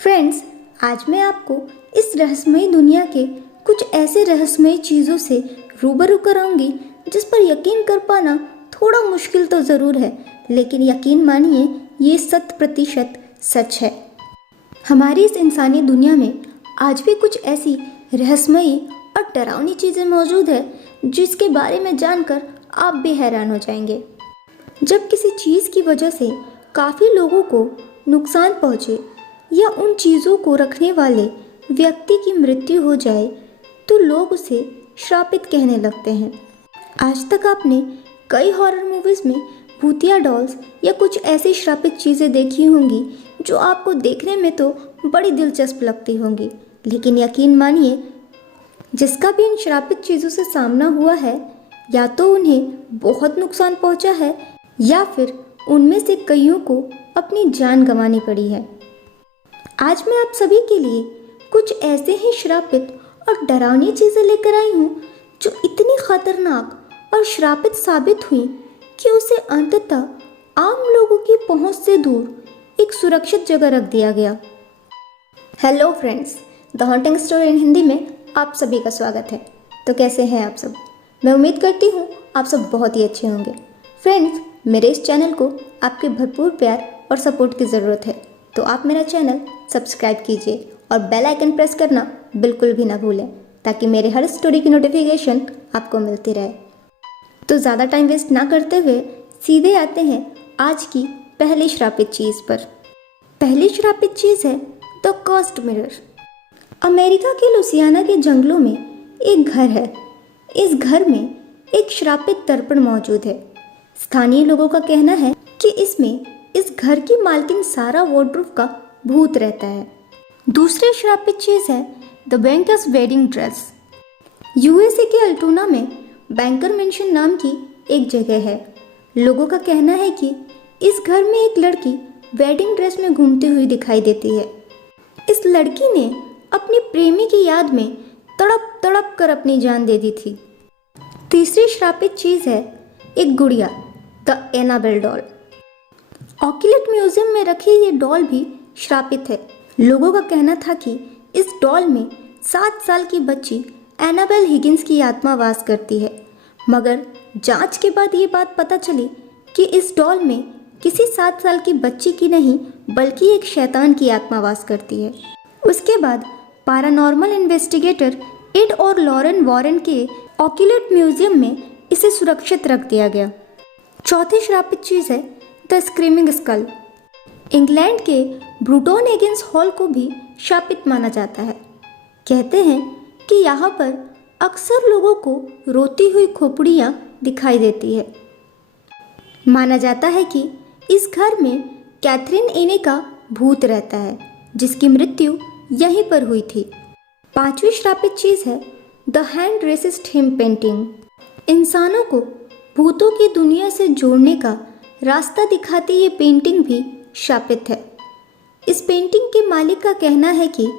Friends, आज मैं आपको इस रहस्यमयी दुनिया के कुछ ऐसे रहस्यमयी चीज़ों से रूबरू कराऊंगी जिस पर यकीन कर पाना थोड़ा मुश्किल तो ज़रूर है, लेकिन यकीन मानिए ये 100% सच है। हमारी इस इंसानी दुनिया में आज भी कुछ ऐसी रहस्यमयी और डरावनी चीज़ें मौजूद है जिसके बारे में जानकर आप भी हैरान हो जाएंगे। जब किसी चीज़ की वजह से काफ़ी लोगों को नुकसान पहुँचे या उन चीज़ों को रखने वाले व्यक्ति की मृत्यु हो जाए तो लोग उसे श्रापित कहने लगते हैं। आज तक आपने कई हॉरर मूवीज़ में भूतिया डॉल्स या कुछ ऐसी श्रापित चीज़ें देखी होंगी जो आपको देखने में तो बड़ी दिलचस्प लगती होंगी, लेकिन यकीन मानिए जिसका भी इन श्रापित चीज़ों से सामना हुआ है या तो उन्हें बहुत नुकसान पहुंचा है या फिर उनमें से कईयों को अपनी जान गंवानी पड़ी है। आज मैं आप सभी के लिए कुछ ऐसे ही श्रापित और डरावनी चीज़ें लेकर आई हूँ जो इतनी खतरनाक और श्रापित साबित हुई कि उसे अंततः आम लोगों की पहुँच से दूर एक सुरक्षित जगह रख दिया गया। Hello friends, the haunting story in Hindi में आप सभी का स्वागत है। तो कैसे हैं आप सब? मैं उम्मीद करती हूँ आप सब बहुत ही अच्छे होंगे। फ्रेंड्स, मेरे इस चैनल को आपके भरपूर प्यार और सपोर्ट की ज़रूरत है, तो आप मेरा चैनल सब्सक्राइब कीजिए और बेल आइकन प्रेस करना बिल्कुल भी ना भूलें ताकि मेरे हर स्टोरी की नोटिफिकेशन आपको मिलती रहे। तो ज़्यादा टाइम वेस्ट ना करते हुए सीधे आते हैं आज की पहली श्रापित चीज़ पर। पहली श्रापित चीज़ है द कर्स्ड मिरर। अमेरिका के लुसियाना के जंगलों में एक घर है। इस घर में एक श्रापित दर्पण मौजूद है। स्थानीय लोगों का कहना है कि इसमें इस घर की मालकिन सारा वॉर्डरोब का भूत रहता है। दूसरी श्रापित चीज़ है the bankers wedding dress. USA के अल्टोना में बैंकर मेंशन नाम की एक जगह है। लोगों का कहना है कि इस घर में एक लड़की वेडिंग ड्रेस में घूमती हुई दिखाई देती है। इस लड़की ने अपनी प्रेमी की याद में तड़प तड़प कर अपनी जान दे दी थी। तीसरी श्रापित चीज़ है एक गुड़िया, द एनाबेल डॉल। ऑकिलेट म्यूजियम में रखी ये डॉल भी श्रापित है। लोगों का कहना था कि इस डॉल में 7 साल की बच्ची एनाबेल हिगिंस की आत्मा वास करती है, मगर जांच के बाद ये बात पता चली कि इस डॉल में किसी 7 साल की बच्ची की नहीं बल्कि एक शैतान की आत्मा वास करती है। उसके बाद पैरानॉर्मल इन्वेस्टिगेटर एड और लॉरेन वॉरेन के ऑकिलेट म्यूजियम में इसे सुरक्षित रख दिया गया। चौथी श्रापित चीज़ है द स्क्रीमिंग स्कल। इंग्लैंड के ब्रूटोन एगेंस हॉल को भी शापित माना जाता है। कहते हैं कि यहाँ पर अक्सर लोगों को रोती हुई खोपड़ियाँ दिखाई देती है। माना जाता है कि इस घर में कैथरीन एने का भूत रहता है जिसकी मृत्यु यहीं पर हुई थी। पांचवी श्रापित चीज़ है the hand resist him painting. इंसानों को भूतों की दुनिया से जोड़ने का रास्ता दिखाती ये पेंटिंग भी शापित है। इस पेंटिंग के मालिक का कहना है कि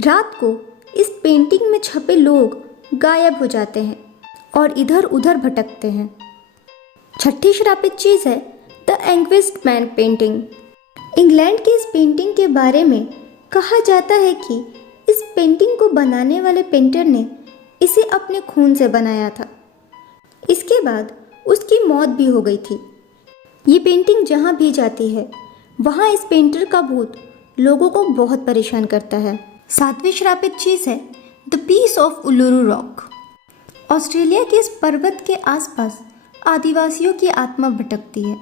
रात को इस पेंटिंग में छपे लोग गायब हो जाते हैं और इधर उधर भटकते हैं। छठी श्रापित चीज़ है द एंग्विस्ड मैन पेंटिंग। इंग्लैंड की इस पेंटिंग के बारे में कहा जाता है कि इस पेंटिंग को बनाने वाले पेंटर ने इसे अपने खून से बनाया था। इसके बाद उसकी मौत भी हो गई थी। ये पेंटिंग जहाँ भी जाती है वहाँ इस पेंटर का भूत लोगों को बहुत परेशान करता है। सातवीं श्रापित चीज़ है the piece of Uluru rock. Australia के इस पर्वत के आसपास आदिवासियों की आत्मा भटकती है,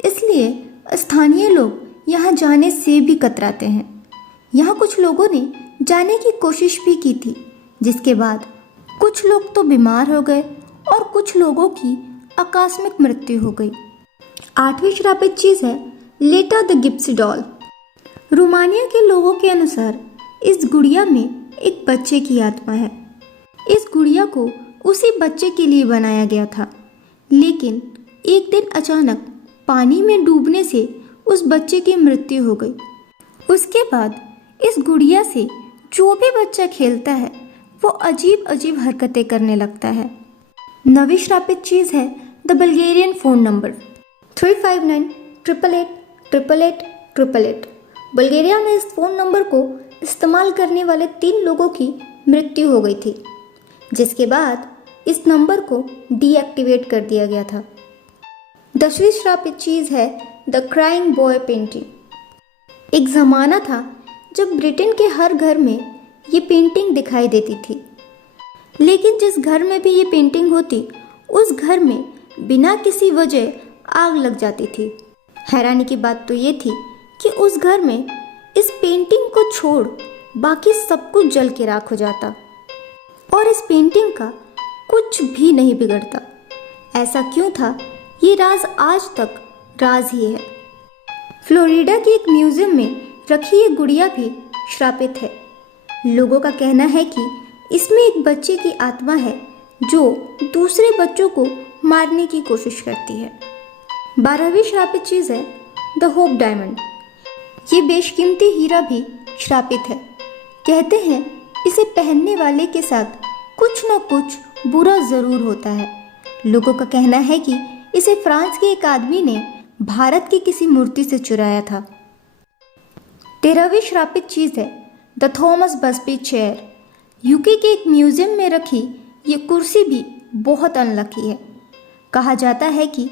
इसलिए स्थानीय लोग यहाँ जाने से भी कतराते हैं। यहाँ कुछ लोगों ने जाने की कोशिश भी की थी, जिसके बाद कुछ लोग तो बीमार हो गए और कुछ लोगों की आकस्मिक मृत्यु हो गई। आठवीं श्रापित चीज़ है लेटा द गिप्सी डॉल। रोमानिया के लोगों के अनुसार इस गुड़िया में एक बच्चे की आत्मा है। इस गुड़िया को उसी बच्चे के लिए बनाया गया था, लेकिन एक दिन अचानक पानी में डूबने से उस बच्चे की मृत्यु हो गई। उसके बाद इस गुड़िया से जो भी बच्चा खेलता है वो अजीब अजीब हरकतें करने लगता है। नवीं श्रापित चीज़ है the Bulgarian phone number 359888888। Bulgaria में इस फ़ोन नंबर को इस्तेमाल करने वाले 3 लोगों की मृत्यु हो गई थी, जिसके बाद इस नंबर को डीएक्टिवेट कर दिया गया था। 10वीं श्रापित चीज़ है द क्राइंग बॉय पेंटिंग। एक ज़माना था जब ब्रिटेन के हर घर में ये पेंटिंग दिखाई देती थी, लेकिन जिस घर में भी ये पेंटिंग होती उस घर में बिना किसी वजह आग लग जाती थी। हैरानी की बात तो ये थी कि उस घर में इस पेंटिंग को छोड़ बाकी सब कुछ जल के राख हो जाता और इस पेंटिंग का कुछ भी नहीं बिगड़ता। ऐसा क्यों था, ये राज आज तक राज ही है। फ्लोरिडा के एक म्यूजियम में रखी ये गुड़िया भी श्रापित है। लोगों का कहना है कि इसमें एक बच्चे की आत्मा है जो दूसरे बच्चों को मारने की कोशिश करती है। 12वीं श्रापित चीज़ है द होप डायमंड। ये बेशकीमती हीरा भी श्रापित है। कहते हैं इसे पहनने वाले के साथ कुछ न कुछ बुरा ज़रूर होता है। लोगों का कहना है कि इसे फ्रांस के एक आदमी ने भारत की किसी मूर्ति से चुराया था। 13वीं श्रापित चीज़ है द थॉमस बस्बी चेयर। यूके के एक म्यूजियम में रखी ये कुर्सी भी बहुत अनलकी है। कहा जाता है कि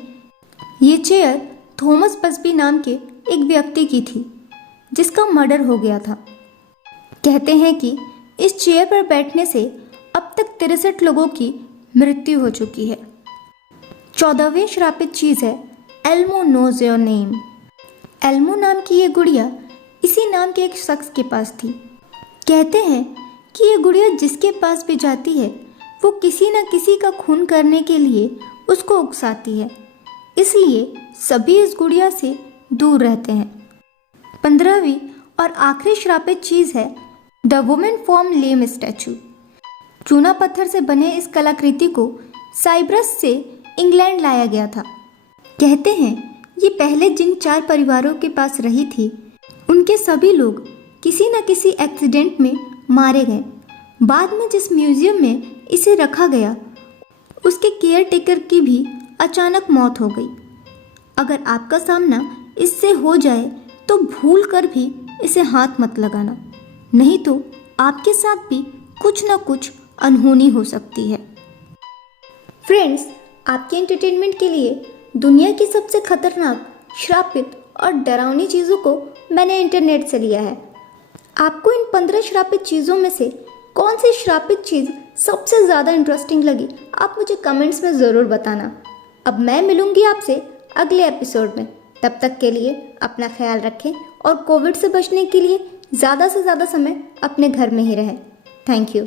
ये चेयर थॉमस बस्बी नाम के एक व्यक्ति की थी जिसका मर्डर हो गया था। कहते हैं कि इस चेयर पर बैठने से अब तक 63 लोगों की मृत्यु हो चुकी है। 14वीं श्रापित चीज़ है Elmo knows your name. Elmo नाम की ये गुड़िया इसी नाम के एक शख्स के पास थी। कहते हैं कि ये गुड़िया जिसके पास भी जाती है वो किसी न किसी का खून करने के लिए उसको उकसाती है, इसलिए सभी इस गुड़िया से दूर रहते हैं। 15वीं और आखिरी श्रापित चीज़ है the women from lame statue. चूना पत्थर से बने इस कलाकृति को साइप्रस से इंग्लैंड लाया गया था। कहते हैं ये पहले जिन 4 परिवारों के पास रही थी उनके सभी लोग किसी न किसी एक्सीडेंट में मारे गए। बाद में जिस म्यूजियम में इसे रखा गया उसके केयर टेकर की भी अचानक मौत हो गई। अगर आपका सामना इससे हो जाए तो भूल कर भी इसे हाथ मत लगाना, नहीं तो आपके साथ भी कुछ ना कुछ अनहोनी हो सकती है। फ्रेंड्स, आपके एंटरटेनमेंट के लिए दुनिया की सबसे खतरनाक, श्रापित और डरावनी चीज़ों को मैंने इंटरनेट से लिया है। आपको इन 15 श्रापित चीज़ों में से कौन सी श्रापित चीज़ सबसे ज़्यादा इंटरेस्टिंग लगी, आप मुझे कमेंट्स में ज़रूर बताना। अब मैं मिलूंगी आपसे अगले एपिसोड में। तब तक के लिए अपना ख्याल रखें और कोविड से बचने के लिए ज़्यादा से ज़्यादा समय अपने घर में ही रहें। Thank you.